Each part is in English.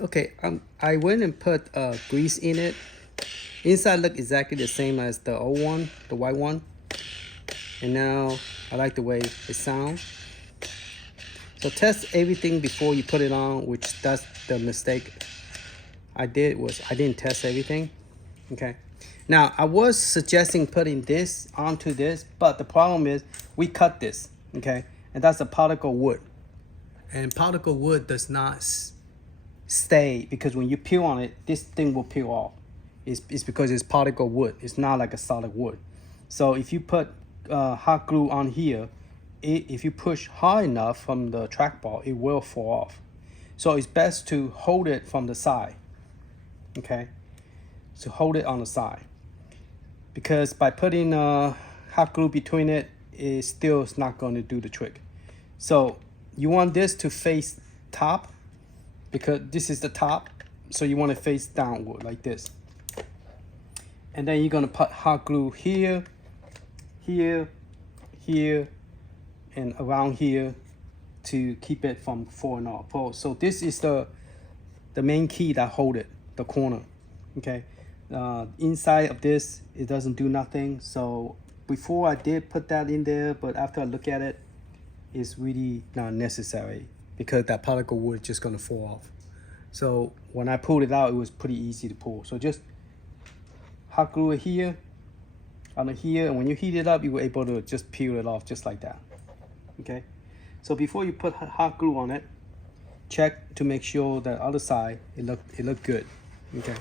Okay, I went and put grease in it. Inside look exactly the same as the old one, the white one. And now I like the way it sounds. So test everything before you put it on, which that's the mistake I did, was I didn't test everything. Okay. Now I was suggesting putting this onto this, but the problem is we cut this, okay? And that's a particle wood. And particle wood does not stay, because when you peel on it, this thing will peel off. It's because it's particle wood. It's not like a solid wood. So if you put hot glue on here, if you push hard enough from the trackball, it will fall off. So it's best to hold it from the side, okay? So hold it on the side, because by putting hot glue between it, it still is not going to do the trick. So you want this to face top, because this is the top, so you want to face downward like this. And then you're going to put hot glue here, here, here, and around here to keep it from falling off. So this is the main key that hold it, the corner, okay? Inside of this, it doesn't do nothing. So before I did put that in there, but after I look at it, it's really not necessary, because that particle wood is just going to fall off. So when I pulled it out, it was pretty easy to pull. So just hot glue it here, on here, and when you heat it up, you were able to just peel it off just like that. Okay, so before you put hot glue on it, check to make sure that other side it look good. Okay,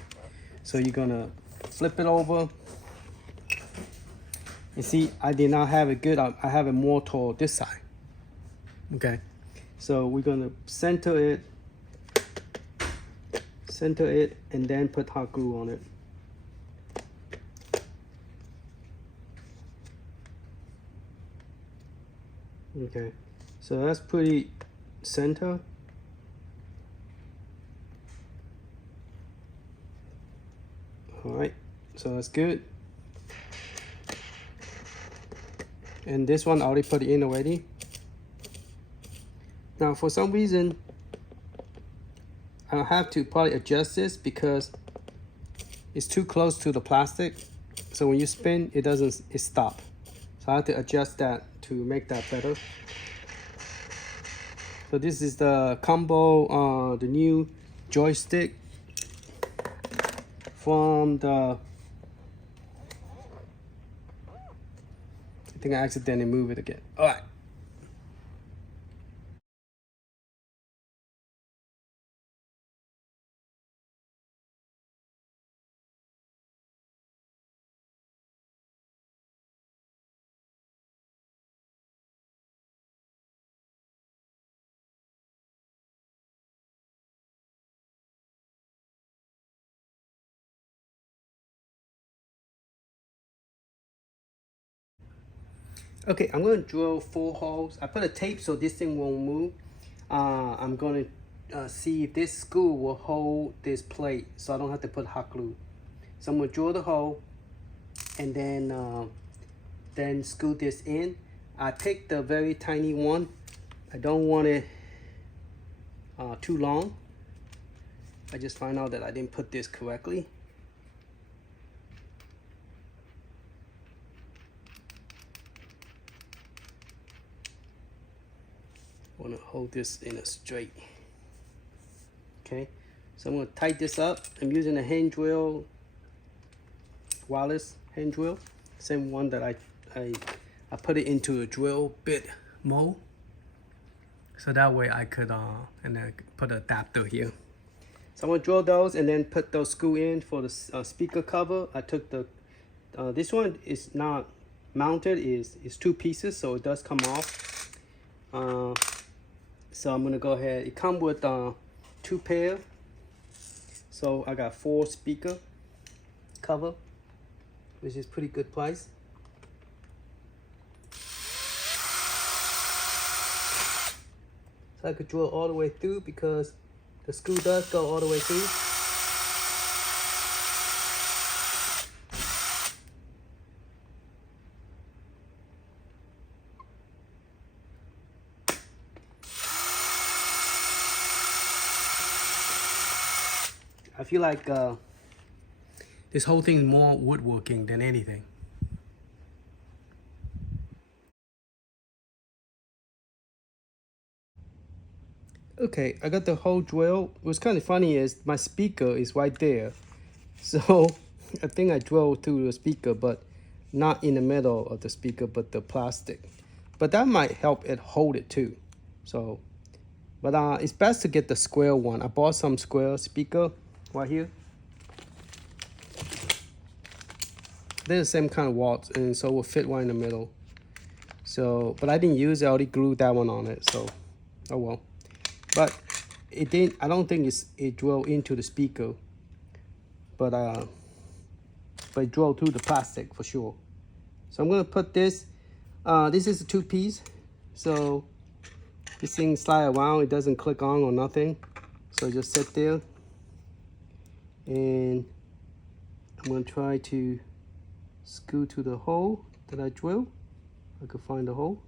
so you're gonna flip it over. You see, I did not have it good. I have it more toward this side. Okay, so we're gonna center it, and then put hot glue on it. Okay, so that's pretty center. All right, so that's good. And this one I already put it in already. Now for some reason, I'll have to probably adjust this because it's too close to the plastic. So when you spin, it stops. So I have to adjust that to make that better. So this is the combo, the new joystick from the, I think I accidentally moved it again. All right. Okay, I'm going to drill 4 holes. I put a tape so this thing won't move. I'm going to see if this screw will hold this plate so I don't have to put hot glue. So I'm going to drill the hole and then screw this in. I picked the very tiny one. I don't want it too long. I just found out that I didn't put this correctly. I want to hold this in a straight. Okay, so I'm going to tighten this up. I'm using a hand drill, wireless hand drill, same one that I put it into a drill bit mold, so that way I could and then put an adapter here. So I'm going to drill those and then put those screw in for the speaker cover. I took the this one is not mounted, is 2 pieces, so it does come off. So I'm gonna go ahead. It comes with 2 pair, so I got 4 speaker cover, which is pretty good price. So I could drill all the way through because the screw does go all the way through. I feel like this whole thing is more woodworking than anything. Okay, I got the whole drill. What's kind of funny is my speaker is right there. So I think I drilled through the speaker, but not in the middle of the speaker, but the plastic. But that might help it hold it too. So, but it's best to get the square one. I bought some square speaker right here. They're the same kind of watts, and so it will fit right in the middle. So, but I didn't use it. I already glued that one on it. So, oh well. But it didn't. I don't think it drilled into the speaker. But it drilled through the plastic for sure. So I'm gonna put this. This is a 2-piece. So this thing slide around. It doesn't click on or nothing. So just sit there. And I'm gonna try to screw to the hole that I drilled. I could find the hole.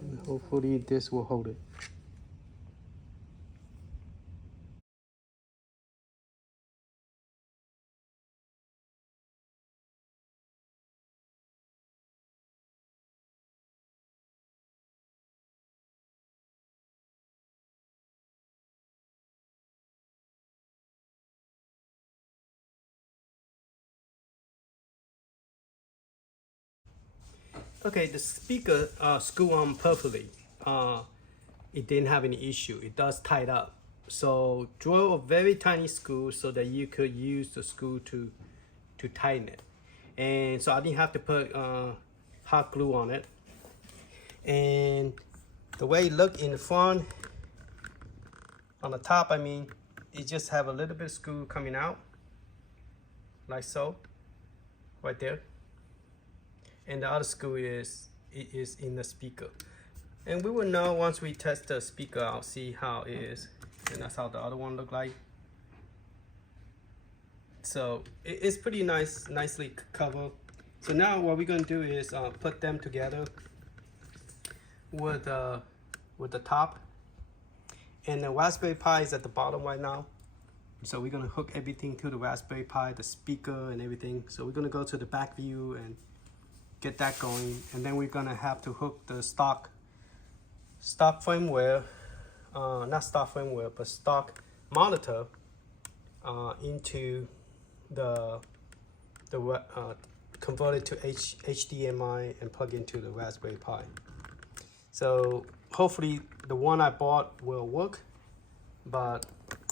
And hopefully this will hold it. Okay, the speaker screw on perfectly. It didn't have any issue. It does tight up. So drill a very tiny screw so that you could use the screw to tighten it. And so I didn't have to put hot glue on it. And the way it looked in the front, on the top, I mean, it just have a little bit of screw coming out, like so, right there. And the other screw is in the speaker. And we will know once we test the speaker out, see how it is. And that's how the other one look like. So it's pretty nicely covered. So now what we're gonna do is put them together with the top. And the Raspberry Pi is at the bottom right now. So we're gonna hook everything to the Raspberry Pi, the speaker and everything. So we're gonna go to the back view and get that going, and then we're gonna have to hook the stock firmware, not stock firmware, but stock monitor into the convert it to HDMI and plug into the Raspberry Pi. So hopefully the one I bought will work, but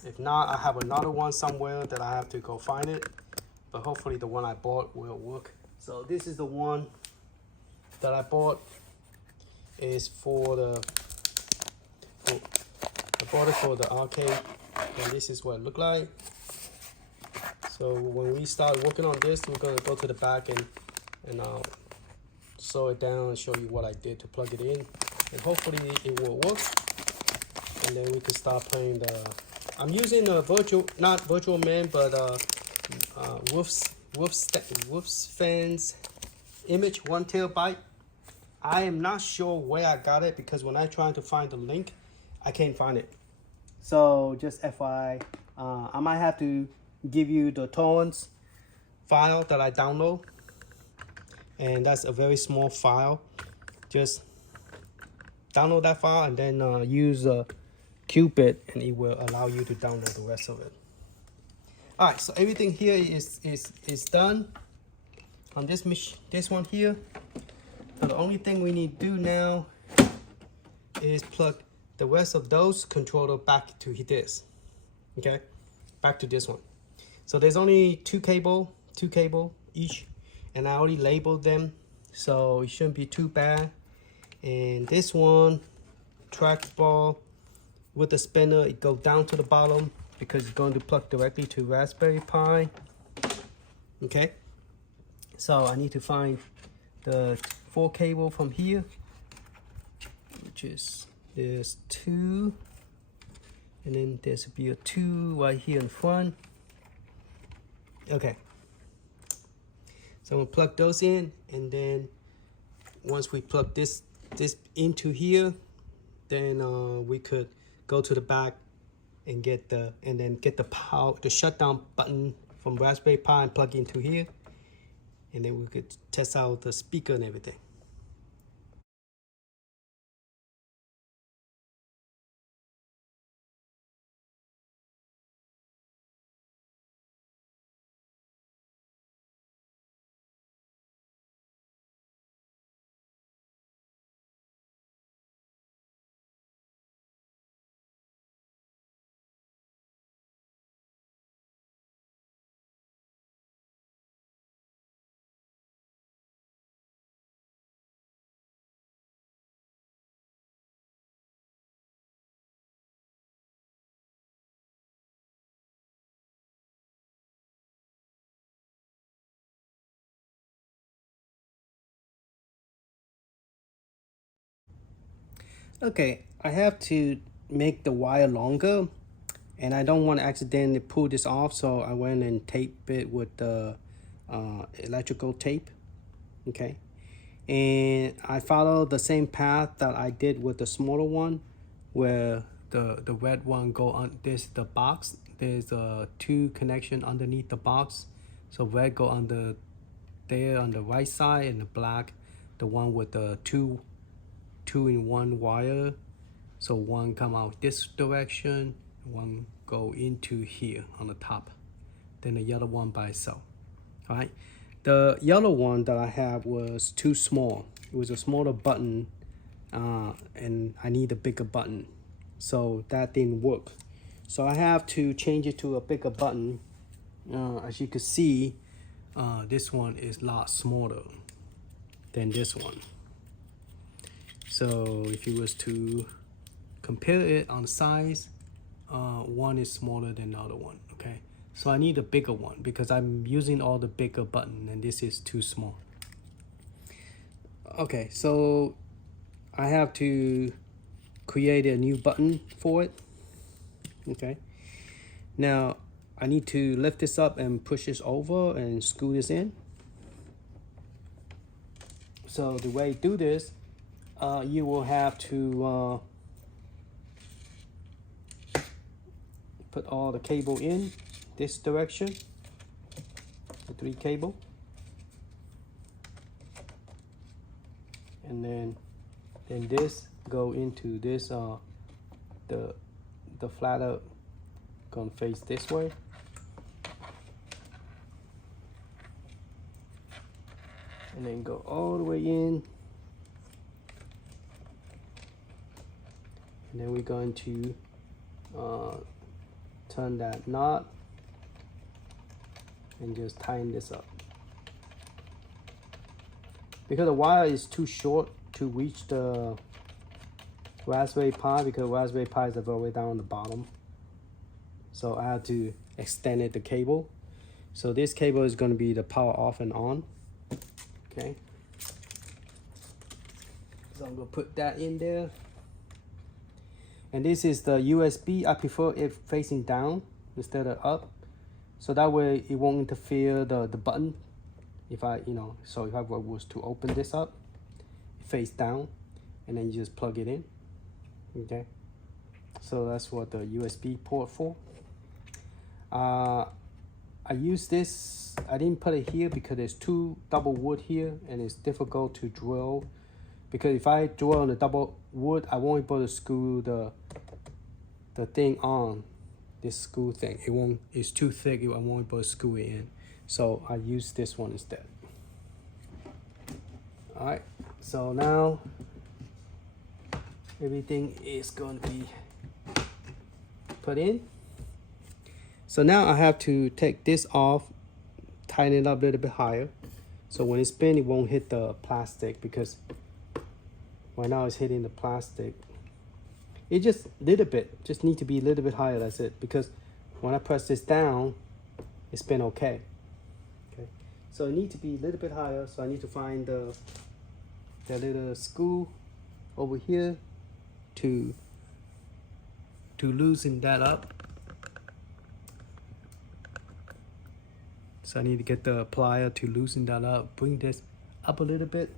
if not, I have another one somewhere that I have to go find it, but hopefully the one I bought will work. So this is the one that I bought. Is for the I bought it for the arcade, and this is what it looked like. So when we start working on this, we're gonna go to the back and I'll sew it down and show you what I did to plug it in, and hopefully it will work. And then we can start playing the. I'm using a not Virtual Man, but Wolfsfan's image 1 terabyte. I am not sure where I got it because when I try to find the link, I can't find it. So just FYI, I might have to give you the torrents file that I download, and that's a very small file. Just download that file and then use Qubit, and it will allow you to download the rest of it. All right, so everything here is done on this one here. So the only thing we need to do now is plug the rest of those controller back to this. Okay, back to this one. So there's only two cable each, and I already labeled them, so it shouldn't be too bad. And this one, trackball with the spinner, it goes down to the bottom because it's going to plug directly to Raspberry Pi. Okay, so I need to find the 4 cable from here, which is there's 2, and then there's be a 2 right here in front. Okay, so I'm gonna plug those in, and then once we plug this into here, then we could go to the back and get the power, the shutdown button from Raspberry Pi and plug into here, and then we could test out the speaker and everything. Okay, I have to make the wire longer, and I don't want to accidentally pull this off, so I went and taped it with the electrical tape. Okay, and I follow the same path that I did with the smaller one, where the red one go on this the box. There's a two connection underneath the box, so red go under there on the right side, and the black the one with the two in one wire. So one come out this direction, one go into here on the top, then the yellow one by itself. All right, the yellow one that I have was too small. It was a smaller button, and I need a bigger button, so that didn't work. So I have to change it to a bigger button. As you can see, this one is a lot smaller than this one. So if you was to compare it on size, one is smaller than the other one. Okay, so I need a bigger one because I'm using all the bigger button, and this is too small. Okay, so I have to create a new button for it. Okay, now I need to lift this up and push this over and screw this in. So the way you do this, you will have to put all the cable in this direction, the 3 cable, and then this go into this the flatter gonna face this way, and then go all the way in, and then we're going to turn that knot and just tighten this up. Because the wire is too short to reach the Raspberry Pi, because Raspberry Pi is all the way down the bottom, so I had to extend the cable. So this cable is going to be the power off and on. Okay, so I'm going to put that in there. And this is the USB. I prefer it facing down instead of up, so that way it won't interfere the button. If I, so if I was to open this up, face down, and then you just plug it in. Okay, so that's what the USB port for. I use this, I didn't put it here because there's 2 double wood here, and it's difficult to drill, because if I drill on the double wood, I won't be able to screw the thing on this screw thing. It's too thick, I won't be able to screw it in. So I use this one instead. All right, so now everything is going to be put in. So now I have to take this off, tighten it up a little bit higher, so when it spins it won't hit the plastic, because right now it's hitting the plastic. It just a little bit, just need to be a little bit higher, that's it, because when I press this down, it spins okay. Okay, so it needs to be a little bit higher, so I need to find the little screw over here to loosen that up. So I need to get the plier to loosen that up, bring this up a little bit.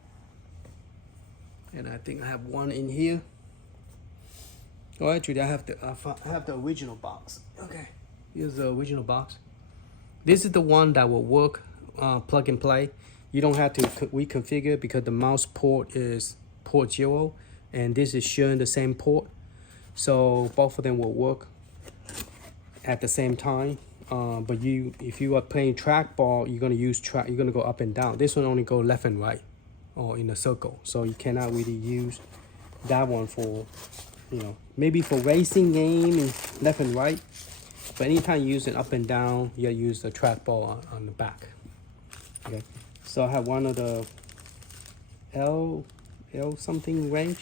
And I think I have one in here. Oh, actually, I have the original box. Okay, here's the original box. This is the one that will work, plug and play. You don't have to reconfigure because the mouse port is port 0, and this is sharing the same port, so both of them will work at the same time. But if you are playing trackball, you're gonna go up and down. This one only go left and right, or in a circle. So you cannot really use that one for, maybe for racing game and left and right. But anytime you use it up and down, you use the trackball on the back. Okay. So I have one of the L something range.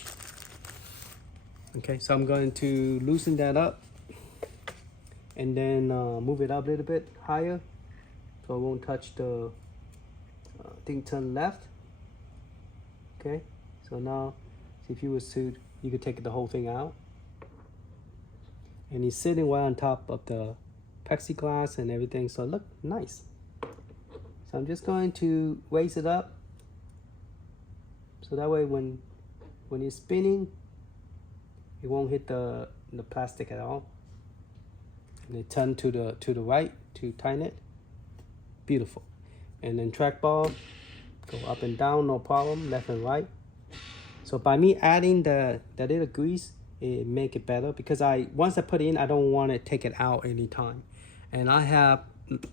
Okay. So I'm going to loosen that up, and then move it up a little bit higher so it won't touch the thing. Turn left. Okay, so now if you was to, you could take the whole thing out, and it's sitting right on top of the plexiglass and everything, so it look nice. So I'm just going to raise it up so that way when it's spinning, it won't hit the plastic at all. And they turn to the right to tighten it. Beautiful. And then trackball, go up and down, no problem, left and right. So by me adding that little grease, it make it better, because once I put it in, I don't want to take it out anytime. And I have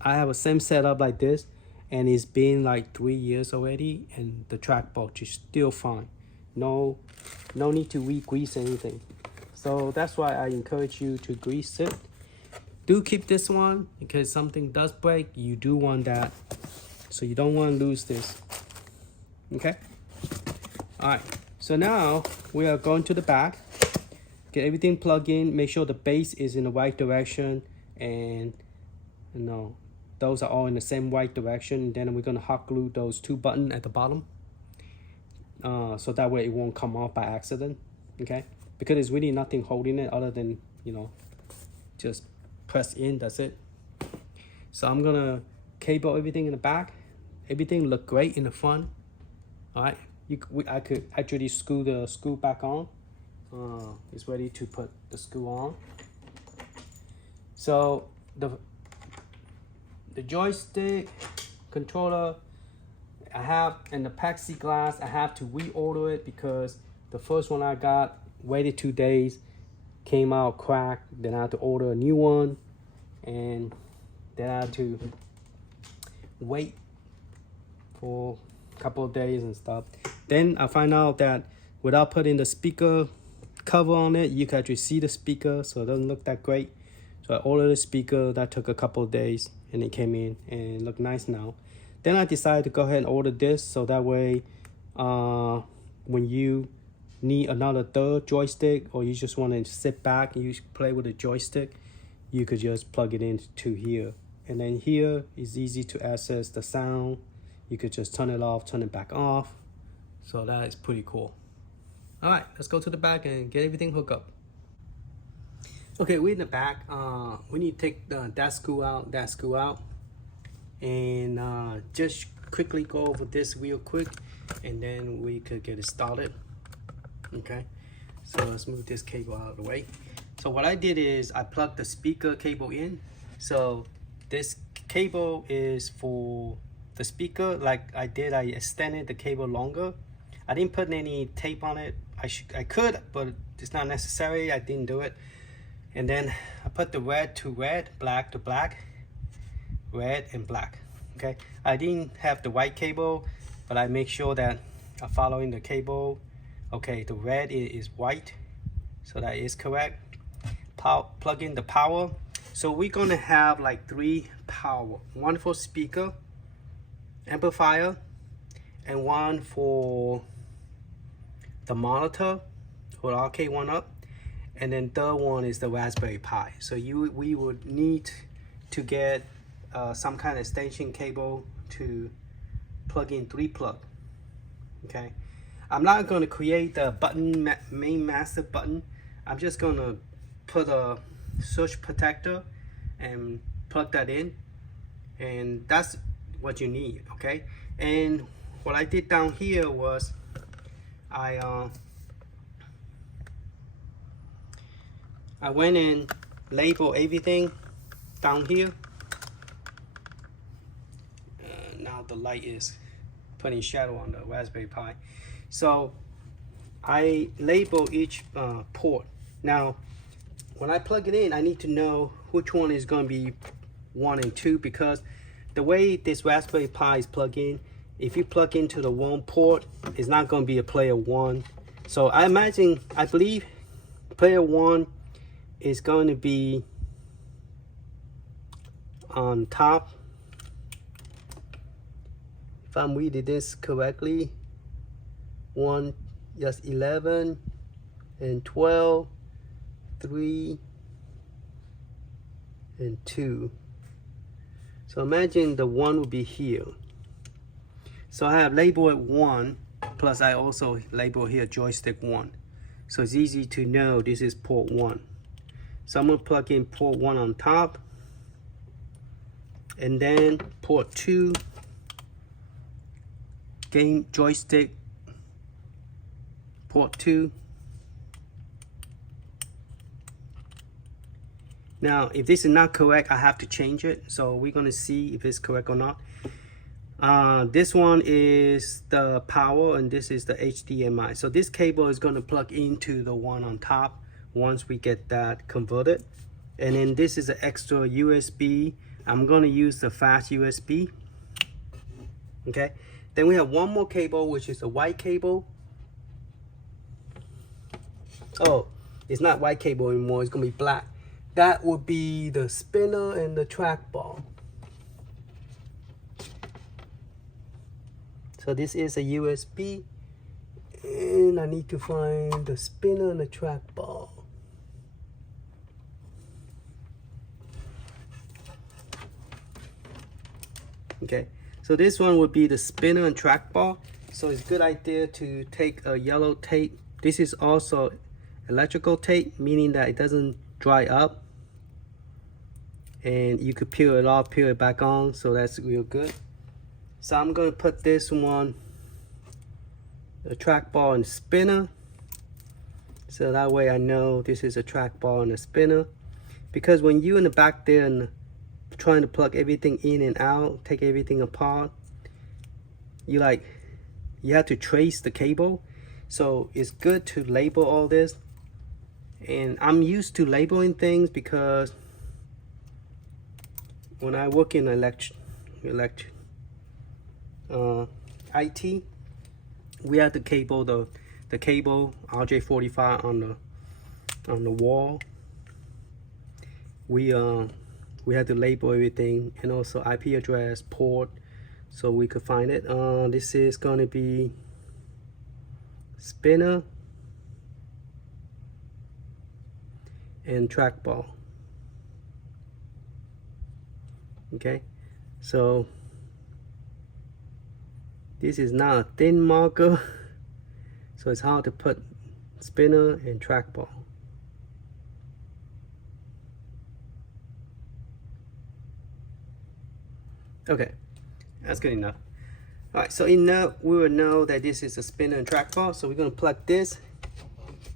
a same setup like this, and it's been like 3 years already, and the trackball is still fine. No need to re-grease anything. So that's why I encourage you to grease it. Do keep this one, because something does break, you do want that, so you don't want to lose this. Okay, all right, so now we are going to the back, get everything plugged in, make sure the base is in the right direction, and those are all in the same right direction. And then we're going to hot glue those 2 buttons at the bottom, so that way it won't come off by accident. Okay, because there's really nothing holding it other than just press in, that's it. So I'm gonna cable everything in the back. Everything look great in the front. All right, I could actually screw the screw back on. It's ready to put the screw on. So the joystick controller I have, and the plexiglass I have to reorder it because the first one I got waited 2 days, came out cracked. Then I had to order a new one, and then I had to wait for a couple of days and stuff. Then I find out that without putting the speaker cover on it, you can actually see the speaker, so it doesn't look that great. So I ordered a speaker. That took a couple of days, and it came in and it looked nice now. Then I decided to go ahead and order this, so that way when you need another third joystick, or you just want to sit back and you play with a joystick, you could just plug it into here. And then here is easy to access the sound. You could just turn it off, turn it back off. So that is pretty cool. All right, let's go to the back and get everything hooked up. Okay, we're in the back. We need to take that screw out, and just quickly go over this real quick, and then we could get it started. Okay, so let's move this cable out of the way. So what I did is I plugged the speaker cable in. So this cable is for the speaker. Like I did, I extended the cable longer. I didn't put any tape on it. I could, but it's not necessary. I didn't do it. And then I put the red to red, black to black, red and black. Okay, I didn't have the white cable, but I make sure that I'm following the cable. Okay, the red is white, so that is correct. Plug in the power. So we're gonna have like 3 power: one for speaker, amplifier, and one for the monitor for Arcade1up, and then third one is the Raspberry Pi. So we would need to get some kind of extension cable to plug in 3 plug. Okay, I'm not going to create the button, main master button. I'm just going to put a surge protector and plug that in, and that's what you need. Okay, and what I did down here was I went and labeled everything down here. Now the light is putting shadow on the Raspberry Pi. So I label each port. Now, when I plug it in, I need to know which one is going to be 1 and 2, because the way this Raspberry Pi is plugged in, if you plug into the 1 port, it's not going to be a player 1. So I believe player 1 is going to be on top. If I'm reading this correctly, 1, just 11 and 12, 3 and 2. So imagine the 1 would be here. So I have labeled 1, plus I also label here joystick 1. So it's easy to know this is port 1. So I'm going to plug in port 1 on top, and then port 2, game joystick, port 2. Now, if this is not correct, I have to change it. So we're going to see if it's correct or not. This one is the power, and this is the HDMI. So this cable is going to plug into the one on top once we get that converted. And then this is an extra USB. I'm going to use the fast USB. Okay. Then we have one more cable, which is a white cable. Oh, it's not white cable anymore. It's going to be black. That would be the spinner and the trackball. So this is a USB, and I need to find the spinner and the trackball. Okay, so this one would be the spinner and trackball. So it's a good idea to take a yellow tape. This is also electrical tape, meaning that it doesn't dry up. And you could peel it off, peel it back on, so that's real good. So I'm going to put this one, the trackball and spinner. So that way I know this is a trackball and a spinner. Because when you're in the back there and trying to plug everything in and out, take everything apart, you have to trace the cable. So it's good to label all this. And I'm used to labeling things because when I work in IT, we have to cable the cable RJ45 on the wall. We had to label everything, and also IP address, port, so we could find it. This is going to be spinner and trackball. Okay, so this is not a thin marker, so it's hard to put spinner and trackball. Okay, that's good enough. All right, so enough, we will know that this is a spinner and trackball. So we're gonna plug this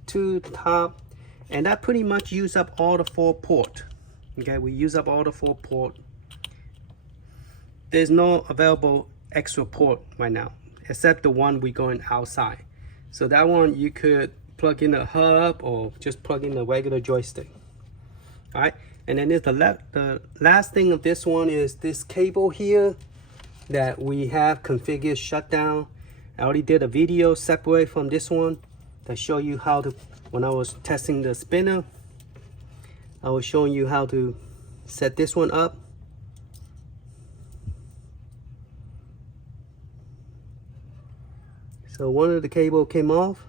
to the top, and that pretty much use up all the 4 ports. Okay, we use up all the 4 ports. There's no available extra port right now, except the one we're going outside. So that one you could plug in a hub or just plug in a regular joystick. All right, and then there's the last thing of this one is this cable here that we have configured shutdown. I already did a video separate from this one to show you how to, when I was testing the spinner, I was showing you how to set this one up. So one of the cable came off.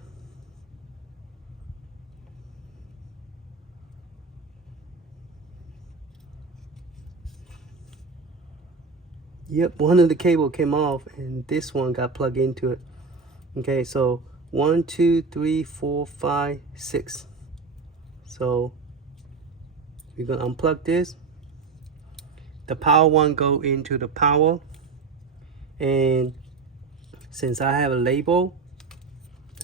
Yep, one of the cable came off, and this one got plugged into it. Okay, so 1, 2, 3, 4, 5, 6. So we're gonna unplug this. The power one go into the power, and since I have a label,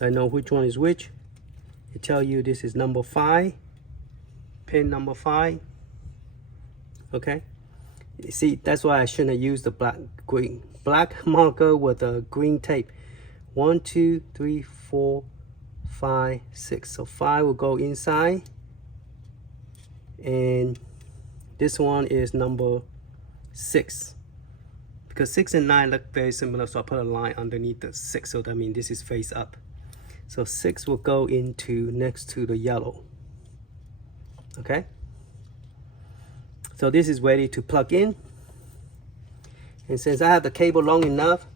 I know which one is which. It tell you this is number 5. pin number 5. Okay, you see, that's why I shouldn't have used the black marker with a green tape. 1 2 3 4 5 6. So 5 will go inside, and this one is number 6, because 6 and 9 look very similar, so I put a line underneath the 6, so that means this is face up. So 6 will go into next to the yellow. Okay, so this is ready to plug in, and since I have the cable long enough,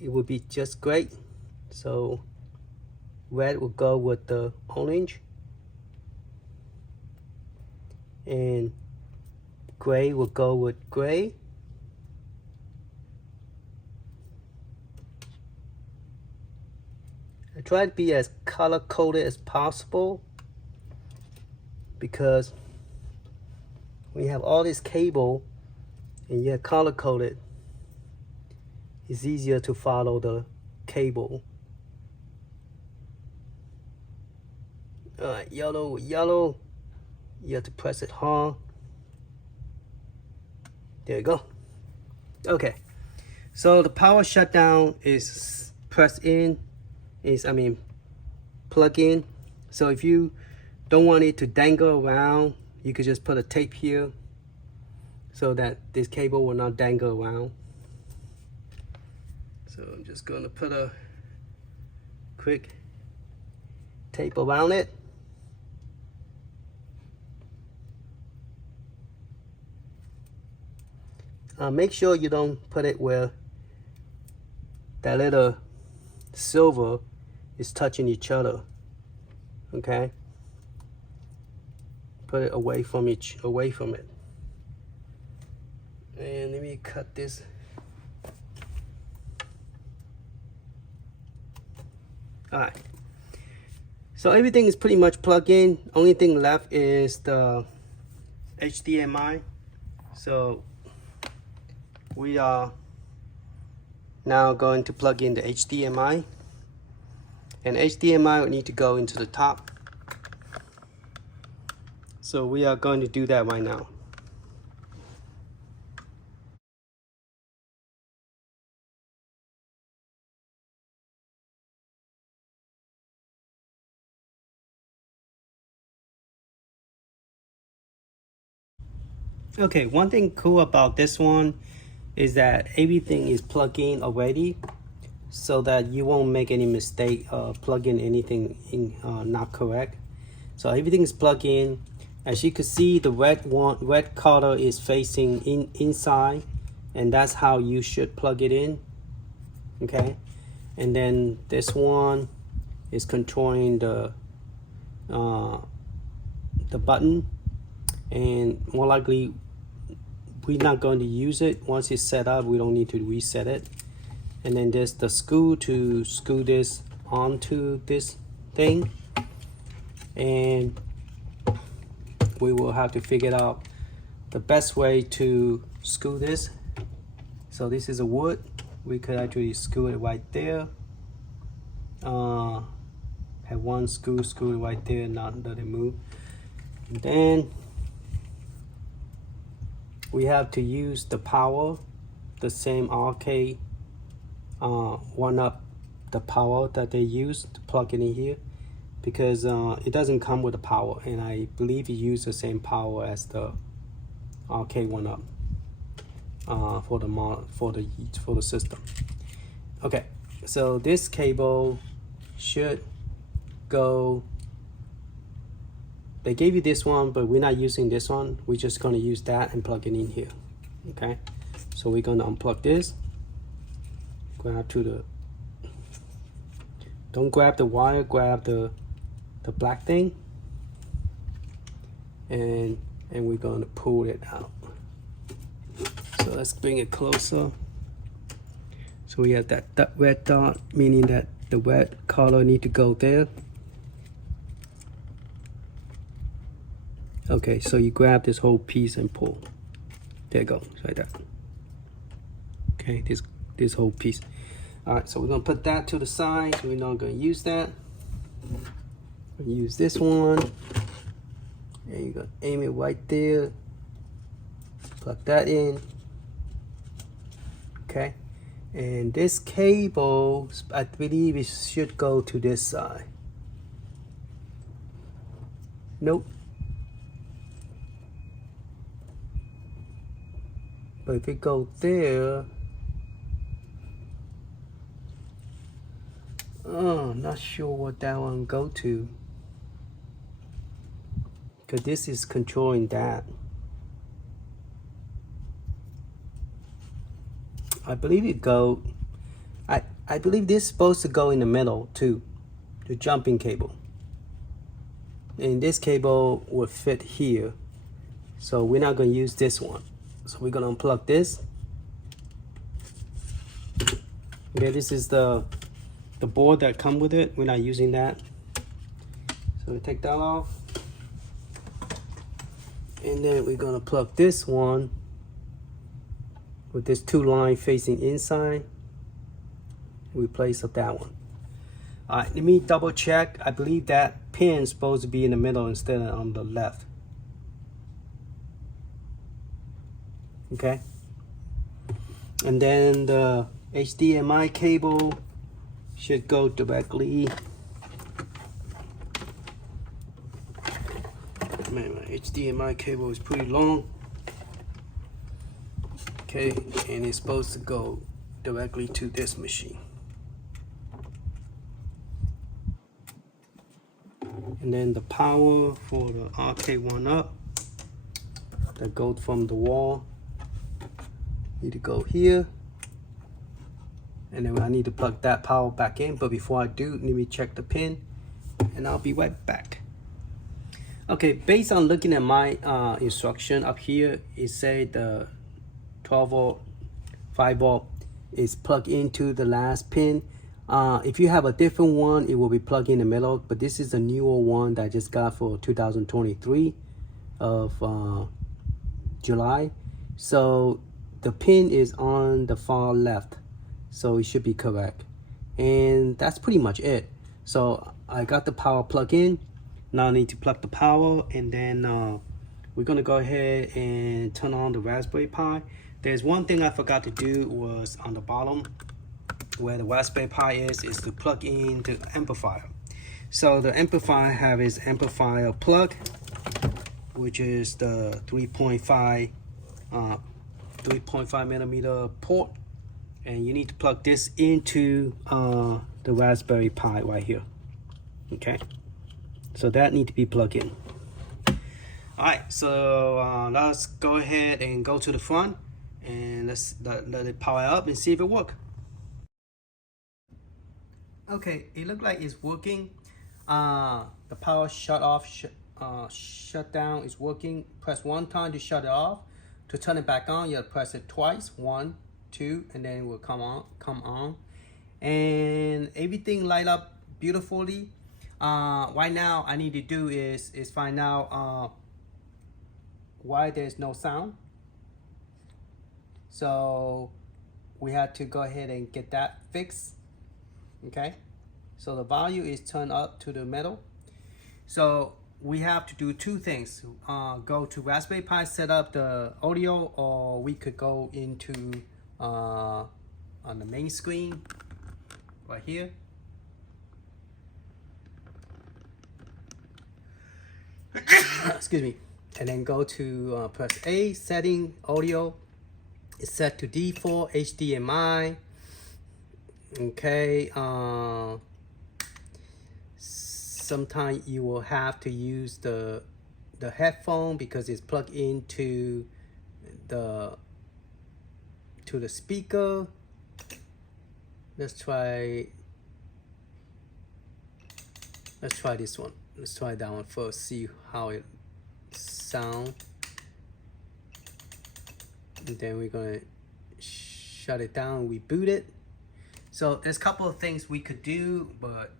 it will be just great. So red will go with the orange, and gray will go with gray. I try to be as color coded as possible, because when you have all this cable and you're color coded, it's easier to follow the cable. Alright, yellow, yellow. You have to press it hard. There you go. Okay, so the power shutdown is pressed in, plug in. So if you don't want it to dangle around, you could just put a tape here so that this cable will not dangle around. So I'm just going to put a quick tape around it. Make sure you don't put it where that little silver is touching each other. Okay, put it away from it. And let me cut this. Alright, so everything is pretty much plugged in. Only thing left is the HDMI. So we are now going to plug in the HDMI, and HDMI will need to go into the top. So we are going to do that right now. Okay, one thing cool about this one is that everything is plugged in already, so that you won't make any mistake plugging anything in not correct. So everything is plugged in. As you can see, the red color is facing inside, and that's how you should plug it in. Okay, and then this one is controlling the button, and more likely we're not going to use it. Once it's set up, we don't need to reset it. And then there's the screw to screw this onto this thing, and we will have to figure out the best way to screw this. So this is a wood. We could actually screw it right there. Have one screw right there, not let it move. And then we have to use the power, the same Arcade1up the power that they use to plug it in here, because it doesn't come with the power, and I believe it uses the same power as the Arcade1up for the system. Okay, so this cable should go. They gave you this one, but we're not using this one. We're just going to use that and plug it in here. Okay, so we're going to unplug this. Grab to the. Don't grab the wire. Grab the black thing, and we're going to pull it out. So let's bring it closer. So we have that red dot, meaning that the red color need to go there. Okay, so you grab this whole piece and pull. There you go, like that. Okay, this whole piece. All right, so we're gonna put that to the side. We're not gonna use that. We'll use this one. And you're gonna aim it right there. Plug that in. Okay. And this cable, I believe it should go to this side. Nope. But if it goes there, oh, not sure what that one go to. Because this is controlling that. I believe it go, I believe this is supposed to go in the middle too, the jumping cable. And this cable will fit here. So we're not gonna use this one. So we're gonna unplug this. Okay, this is the board that come with it. We're not using that. So we take that off. And then we're gonna plug this one with this 2 line facing inside. Replace of that one. All right, let me double check. I believe that pin is supposed to be in the middle instead of on the left. Okay. And then the HDMI cable should go directly. Man, my HDMI cable is pretty long. Okay, and it's supposed to go directly to this machine. And then the power for the Arcade1up that goes from the wall need to go here. And then I need to plug that power back in. But before I do, let me check the pin and I'll be right back. Okay, based on looking at my instruction up here, it said the 12 volt, 5 volt is plugged into the last pin. If you have a different one, it will be plugged in the middle, but this is a newer one that I just got for 2023 of July. So the pin is on the far left, so it should be correct. And that's pretty much it. So I got the power plug in. Now I need to plug the power, and then we're gonna go ahead and turn on the Raspberry Pi. There's one thing I forgot to do was on the bottom where the Raspberry Pi is to plug in the amplifier. So the amplifier have its amplifier plug, which is the 3.5 millimeter port, and you need to plug this into the Raspberry Pi right here. Okay, so that need to be plugged in. All right, so let's go ahead and go to the front and let's let it power up and see if it works. Okay, it looks like it's working. The power shut off, shut down is working. Press one time to shut it off. To turn it back on, you have to press it twice. 1, 2, and then it will come on. And everything light up beautifully. Right now, I need to do is find out why there's no sound. So we have to go ahead and get that fixed. Okay, so the volume is turned up to the middle. So we have to do two things. Go to Raspberry Pi, set up the audio, or we could go into on the main screen right here. Excuse me. And then go to press A, setting audio. It's set to default HDMI. Okay, sometimes you will have to use the headphone because it's plugged into the speaker. Let's try this one. Let's try that one first, see how it sounds. And then we're gonna shut it down, reboot it. So there's a couple of things we could do, but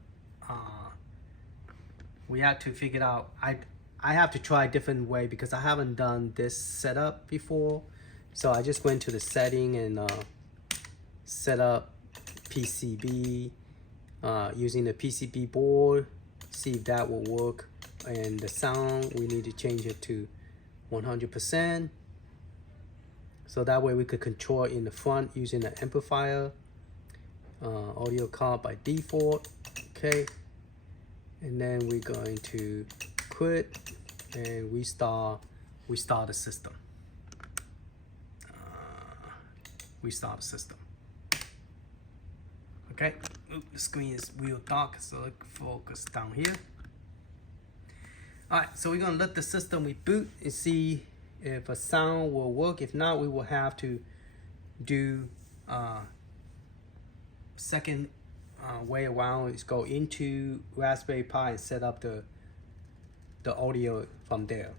we have to figure it out. I have to try a different way because I haven't done this setup before. So I just went to the setting and set up PCB using the PCB board, see if that will work. and the sound we need to change it to 100%, so that way we could control in the front using the amplifier. Audio card by default. Okay, and then we're going to quit and restart the system. Restart the system. Okay, the screen is real dark, so let's focus down here. All right, so we're gonna let the system reboot and see if a sound will work. If not, we will have to do second way around is go into Raspberry Pi and set up the audio from there.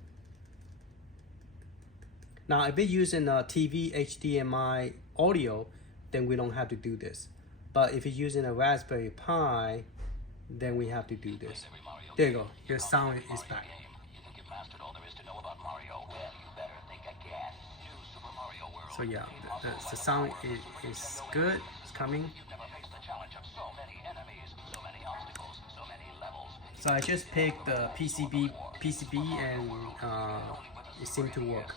Now, if you're using a TV HDMI audio, then we don't have to do this. But if you're using a Raspberry Pi, then we have to do this. There you go. Your sound is back. So yeah, the sound is good. It's coming. So I just picked the PCB and it seemed to work.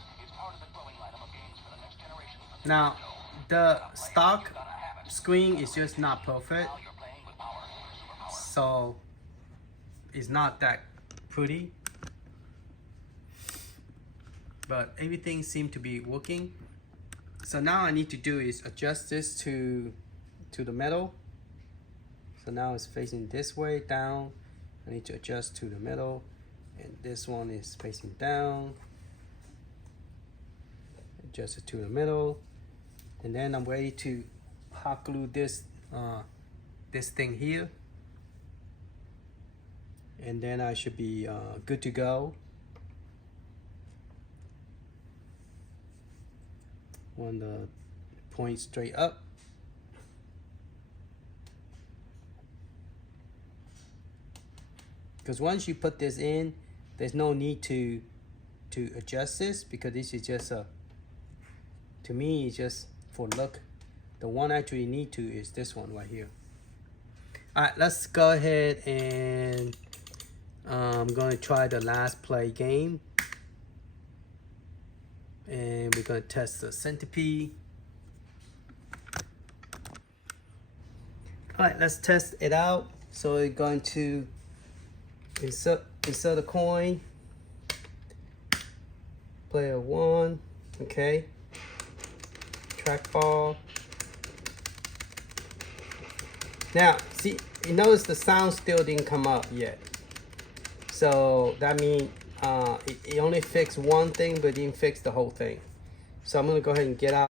Now, the stock screen is just not perfect, so it's not that pretty, but everything seemed to be working. So now I need to do is adjust this to the metal. So now it's facing this way down. I need to adjust to the middle, and this one is facing down. Adjust it to the middle, and then I'm ready to hot glue this thing here, and then I should be good to go. Want the point straight up. Because once you put this in, there's no need to adjust this, because this is just to me, it's just for look. The one I actually need to is this one right here. All right, let's go ahead and I'm going to try the last play game. And we're going to test the centipede. All right, let's test it out. So we're going to insert a coin. Player 1, okay. Trackball. Now, see, you notice the sound still didn't come up yet. So that means it only fixed one thing, but didn't fix the whole thing. So I'm gonna go ahead and get out.